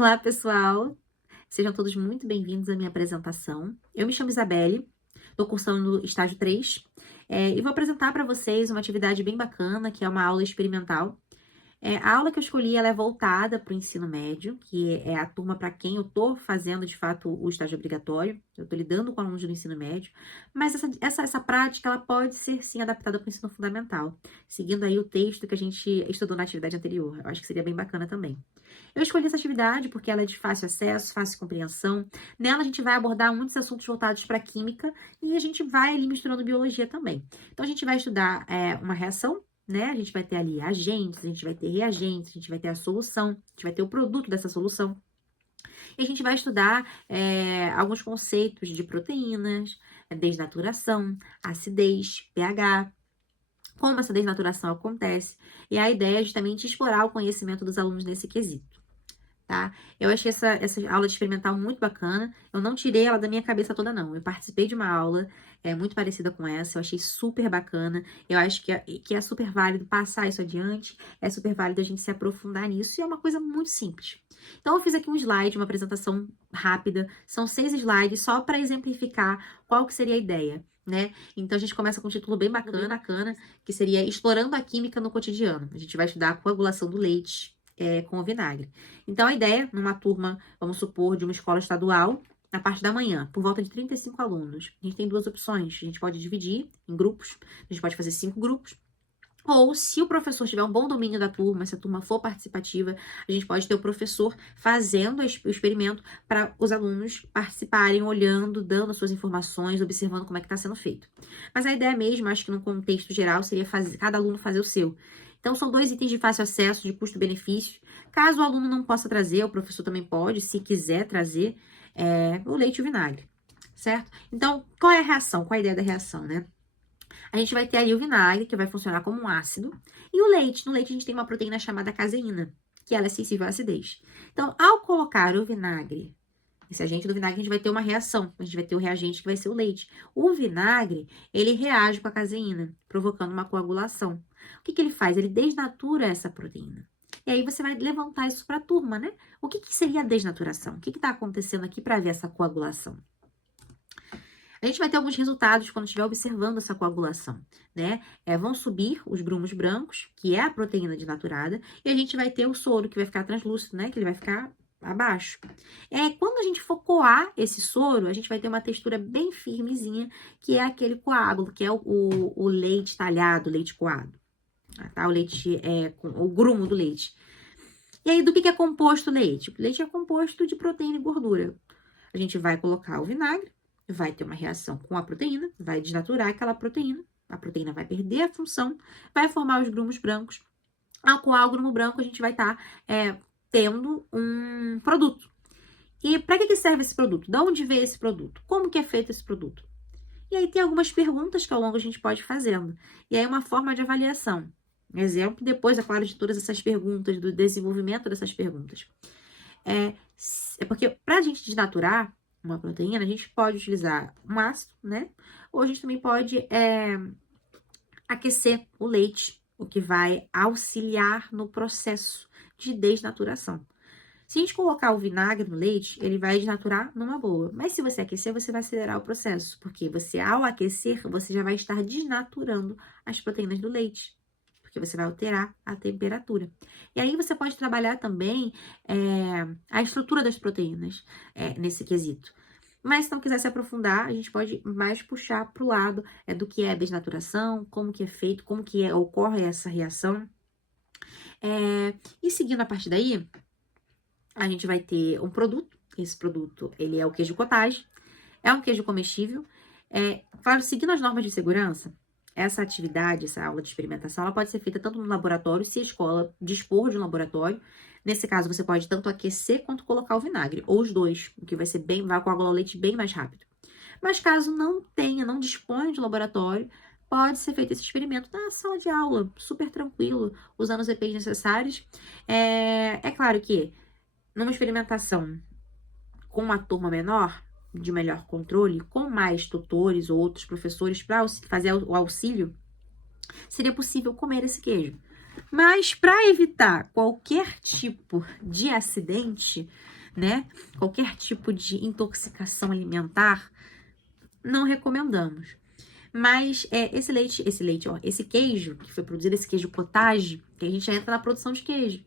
Olá, pessoal! Sejam todos muito bem-vindos à minha apresentação. Eu me chamo Isabelle, estou cursando estágio 3 e vou apresentar para vocês uma atividade bem bacana, que é uma aula experimental. A aula que eu escolhi, ela é voltada para o ensino médio, que é a turma para quem eu estou fazendo, de fato, o estágio obrigatório. Eu estou lidando com alunos do ensino médio, mas essa prática, ela pode ser, sim, adaptada para o ensino fundamental, seguindo aí o texto que a gente estudou na atividade anterior. Eu acho que seria bem bacana também. Eu escolhi essa atividade porque ela é de fácil acesso, fácil compreensão. Nela a gente vai abordar muitos assuntos voltados para química e a gente vai ali misturando biologia também. Então a gente vai estudar uma reação, né? A gente vai ter ali agentes, a gente vai ter reagentes, a gente vai ter a solução, a gente vai ter o produto dessa solução. E a gente vai estudar alguns conceitos de proteínas, desnaturação, acidez, pH, como essa desnaturação acontece. E a ideia é justamente explorar o conhecimento dos alunos nesse quesito. Tá? Eu achei essa aula de experimental muito bacana. Eu não tirei ela da minha cabeça toda, não. Eu participei de uma aula muito parecida com essa. Eu achei super bacana. Eu acho que é super válido passar isso adiante. É super válido a gente se aprofundar nisso. E é uma coisa muito simples. Então, eu fiz aqui um slide, uma apresentação rápida. São 6 slides só para exemplificar qual que seria a ideia. Né? Então, a gente começa com um título bem bacana, que seria Explorando a Química no Cotidiano. A gente vai estudar a coagulação do leite com o vinagre. Então, a ideia, numa turma, vamos supor, de uma escola estadual, na parte da manhã, por volta de 35 alunos. A gente tem 2 opções. A gente pode dividir em grupos, a gente pode fazer 5 grupos. Ou, se o professor tiver um bom domínio da turma, se a turma for participativa, a gente pode ter o professor fazendo o experimento para os alunos participarem, olhando, dando as suas informações, observando como é que está sendo feito. Mas a ideia mesmo, acho que no contexto geral, seria cada aluno fazer o seu. Então, são 2 itens de fácil acesso, de custo-benefício. Caso o aluno não possa trazer, o professor também pode, se quiser trazer, o leite e o vinagre, certo? Então, qual é a reação? Qual é a ideia da reação, né? A gente vai ter ali o vinagre, que vai funcionar como um ácido, e o leite. No leite, a gente tem uma proteína chamada caseína, que ela é sensível à acidez. Então, ao colocar o vinagre, esse agente do vinagre, a gente vai ter uma reação. A gente vai ter o reagente que vai ser o leite. O vinagre, ele reage com a caseína, provocando uma coagulação. O que ele faz? Ele desnatura essa proteína. E aí você vai levantar isso para a turma, né? O que seria a desnaturação? O que está acontecendo aqui para ver essa coagulação? A gente vai ter alguns resultados quando estiver observando essa coagulação, né? Vão subir os grumos brancos, que é a proteína desnaturada, e a gente vai ter o soro, que vai ficar translúcido, né? Que ele vai ficar abaixo. Quando a gente for coar esse soro, a gente vai ter uma textura bem firmezinha, que é aquele coágulo, que é o leite talhado, o leite coado. Tá? O leite, o grumo do leite. E aí, do que é composto o leite? O leite é composto de proteína e gordura. A gente vai colocar o vinagre, vai ter uma reação com a proteína, vai desnaturar aquela proteína, a proteína vai perder a função, vai formar os grumos brancos. Ao coar o grumo branco, a gente vai estar tendo um produto. E para que serve esse produto? De onde veio esse produto? Como que é feito esse produto? E aí tem algumas perguntas que ao longo a gente pode ir fazendo. E aí uma forma de avaliação. Exemplo, depois, é claro, de todas essas perguntas, do desenvolvimento dessas perguntas. Porque para a gente desnaturar uma proteína, a gente pode utilizar um ácido, né? Ou a gente também pode aquecer o leite, o que vai auxiliar no processo de desnaturação. Se a gente colocar o vinagre no leite, ele vai desnaturar numa boa. Mas se você aquecer, você vai acelerar o processo. Porque você, ao aquecer, você já vai estar desnaturando as proteínas do leite. Porque você vai alterar a temperatura. E aí você pode trabalhar também a estrutura das proteínas nesse quesito. Mas se não quiser se aprofundar, a gente pode mais puxar para o lado do que é a desnaturação, como que é feito, como que ocorre essa reação. E seguindo a partir daí, a gente vai ter um produto. Esse produto, ele é o queijo cottage. É um queijo comestível. Claro, seguindo as normas de segurança, essa atividade, essa aula de experimentação, ela pode ser feita tanto no laboratório, se a escola dispor de um laboratório. Nesse caso, você pode tanto aquecer quanto colocar o vinagre, ou os dois, o que vai coagular o leite bem mais rápido. Mas caso não tenha, não disponha de laboratório, pode ser feito esse experimento na sala de aula, super tranquilo, usando os EPIs necessários. É claro que numa experimentação com uma turma menor, de melhor controle, com mais tutores ou outros professores para fazer o auxílio, seria possível comer esse queijo. Mas para evitar qualquer tipo de acidente, né? Qualquer tipo de intoxicação alimentar, não recomendamos. Mas esse queijo que foi produzido, esse queijo cottage, que a gente já entra na produção de queijo,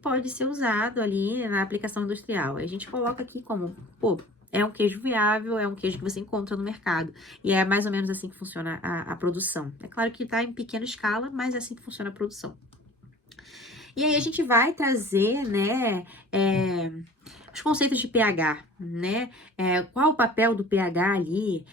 pode ser usado ali na aplicação industrial. A gente coloca aqui como, pô, é um queijo viável, é um queijo que você encontra no mercado. E é mais ou menos assim que funciona a produção. É claro que está em pequena escala, mas é assim que funciona a produção. E aí a gente vai trazer, né, os conceitos de pH, né? Qual o papel do pH ali?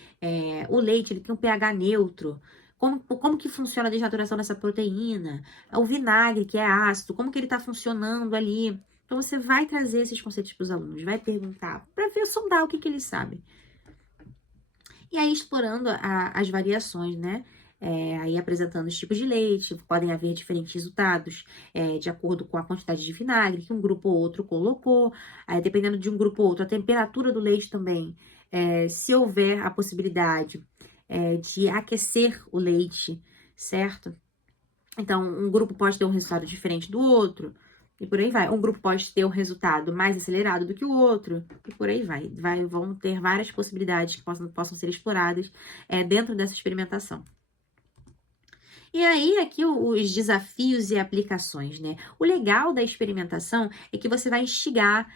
O leite, ele tem um pH neutro. Como que funciona a desnaturação dessa proteína? O vinagre, que é ácido, como que ele está funcionando ali? Então, você vai trazer esses conceitos para os alunos, vai perguntar, para ver, sondar o que eles sabem. E aí, explorando as variações, né? Aí apresentando os tipos de leite, podem haver diferentes resultados de acordo com a quantidade de vinagre que um grupo ou outro colocou, dependendo de um grupo ou outro, a temperatura do leite também, se houver a possibilidade de aquecer o leite, certo? Então, um grupo pode ter um resultado diferente do outro, e por aí vai. Um grupo pode ter um resultado mais acelerado do que o outro, e por aí vai. Vão ter várias possibilidades que possam ser exploradas dentro dessa experimentação. E aí, aqui os desafios e aplicações, né? O legal da experimentação é que você vai instigar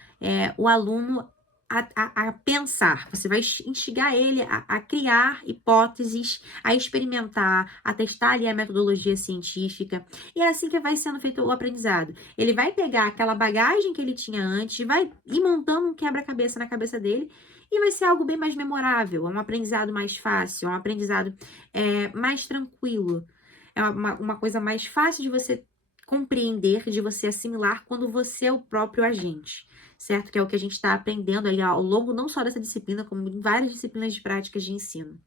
o aluno a pensar, você vai instigar ele a criar hipóteses, a experimentar, a testar ali a metodologia científica. E é assim que vai sendo feito o aprendizado. Ele vai pegar aquela bagagem que ele tinha antes, vai ir montando um quebra-cabeça na cabeça dele e vai ser algo bem mais memorável, é um aprendizado mais fácil, é um aprendizado mais tranquilo. É uma coisa mais fácil de você compreender, de você assimilar quando você é o próprio agente, certo? Que é o que a gente está aprendendo aí ao longo não só dessa disciplina, como em várias disciplinas de práticas de ensino.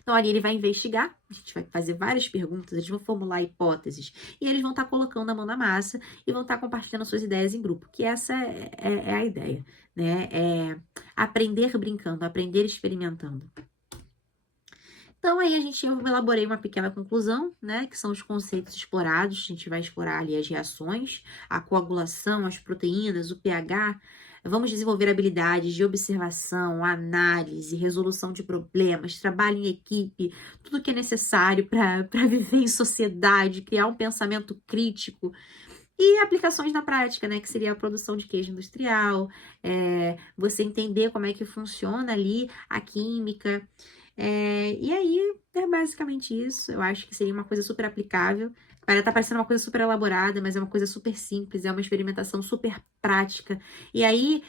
Então, ali ele vai investigar, a gente vai fazer várias perguntas, eles vão formular hipóteses, e eles vão estar colocando a mão na massa e vão estar compartilhando suas ideias em grupo, que essa é a ideia, né? É aprender brincando, aprender experimentando. Então, aí eu elaborei uma pequena conclusão, né, que são os conceitos explorados. A gente vai explorar ali as reações, a coagulação, as proteínas, o pH. Vamos desenvolver habilidades de observação, análise, resolução de problemas, trabalho em equipe, tudo que é necessário para viver em sociedade, criar um pensamento crítico. E aplicações na prática, né, que seria a produção de queijo industrial, você entender como é que funciona ali a química. E aí, é basicamente isso. Eu acho que seria uma coisa super aplicável. Tá parecendo uma coisa super elaborada, mas é uma coisa super simples, é uma experimentação super prática. E aí,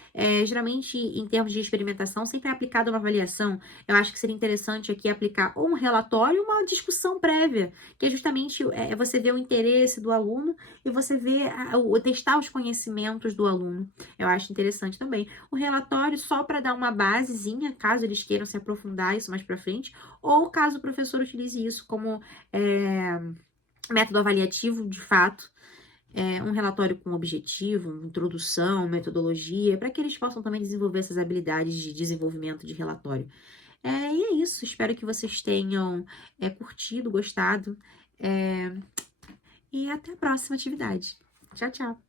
geralmente, em termos de experimentação, sempre é aplicada uma avaliação. Eu acho que seria interessante aqui aplicar ou um relatório, uma discussão prévia, que é justamente você ver o interesse do aluno e você ver, testar os conhecimentos do aluno. Eu acho interessante também. O relatório só para dar uma basezinha, caso eles queiram se aprofundar isso mais para frente, ou caso o professor utilize isso como método avaliativo, de fato, um relatório com objetivo, introdução, metodologia, para que eles possam também desenvolver essas habilidades de desenvolvimento de relatório. E é isso, espero que vocês tenham curtido, gostado, e até a próxima atividade. Tchau, tchau!